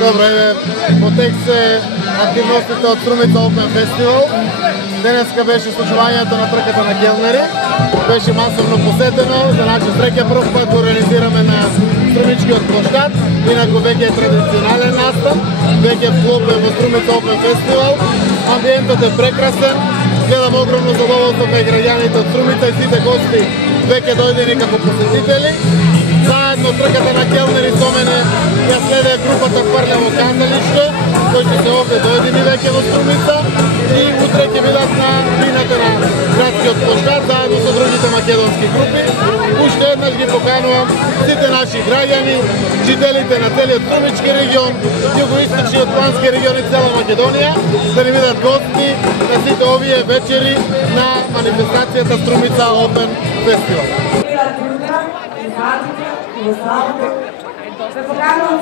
Добро, по тек се активностите од Струмица Open Festival. Денеска беше случувањето на трката на келнери. Беше масовно посетено, за наша среќа прв пат го организираме на Струмичкиот площад. Инаку веќе е традиционален настап, веќе клуб е во Струмица Open Festival. Амбиентот е прекрасен, гледам огромно задоволство кај граѓаните од Струмица и сите гости веќе дојдени како посетители. Заедно трката на келнери со мене ја следе групата Фрлево Кандалиште, кои ќе се овде дојдени веќе во Струмица и утре ќе бидат на бината на градскиот площад заедно со другите македонски групи. Уште еднаш ги поканувам сите наши граѓани, жителите на целиот Струмички регион, југоисточниот плански регион и цела Македонија да ни бидат гости на сите овие вечери на манифестацијата Струмица Open Festival. Se pokazalo